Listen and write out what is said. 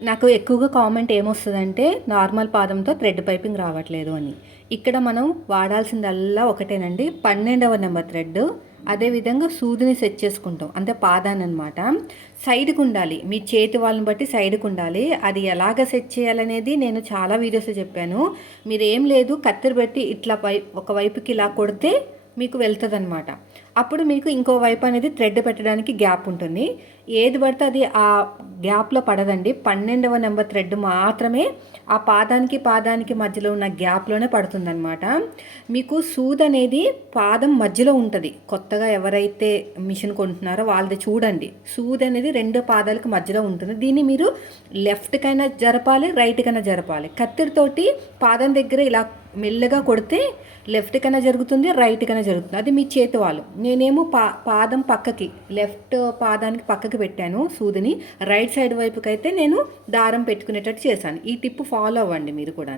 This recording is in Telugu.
నాకు ఎక్కువగా కామెంట్ ఏమొస్తదంటే, నార్మల్ పాదంతో థ్రెడ్ పైపింగ్ రావట్లేదు అని. ఇక్కడ మనం వాడాల్సిందల్లా ఒకటేనండి. 12వ నెంబర్ థ్రెడ్. అదేవిధంగా సూదిని సెట్ చేసుకుంటాం. అంటే పాదాన్ననమాట. సైడ్‌కుండాలి. మీ చేతి వాళ్ళని బట్టి సైడ్‌కుండాలి. అది ఎలాగ సెట్ చేయాలనేది నేను చాలా వీడియోస్‌లో చెప్పాను. మీరేం లేదు కత్తెర పెట్టి ఇట్లా ఒకవైపుకి ఇలా కొడితే మీకు వెళ్తదనమాట. అప్పుడు మీకు ఇంకో వైపు అనేది థ్రెడ్ పెట్టడానికి గ్యాప్ ఉంటుంది. ఏది పడితే అది ఆ గ్యాప్‌లో పడదండి. 12వ నెంబర్ థ్రెడ్ మాత్రమే ఆ పాదానికి మధ్యలో ఉన్న గ్యాప్‌లోనే పడుతుందనమాట. మీకు సూదనేది పాదం మధ్యలో ఉంటది. కొత్తగా ఎవరైతే మిషన్ కొంటున్నారో వాళ్ళది చూడండి. సూదనేది 2 పాదాలకు మధ్యలో ఉంటుంది. దీన్ని మీరు లెఫ్ట్‌కైనా జరపాలి, రైట్‌కైనా జరపాలి. కత్తెరతోటి పాదం దగ్గర ఇలా మెల్లగా కొడితే లెఫ్ట్‌కైనా జరుగుతుంది, రైట్‌కైనా జరుగుతుంది. అది మీ చేతి వాళ్ళు. నేనేమో పాదం పక్కకి లెఫ్ట్ పాదానికి పక్కకి పెట్టాను సూదిని. రైట్ సైడ్ వైపుకైతే నేను దారం పెట్టుకునేటట్టు చేశాను. ఈ టిప్ ఫాలో అవ్వండి మీరు కూడా.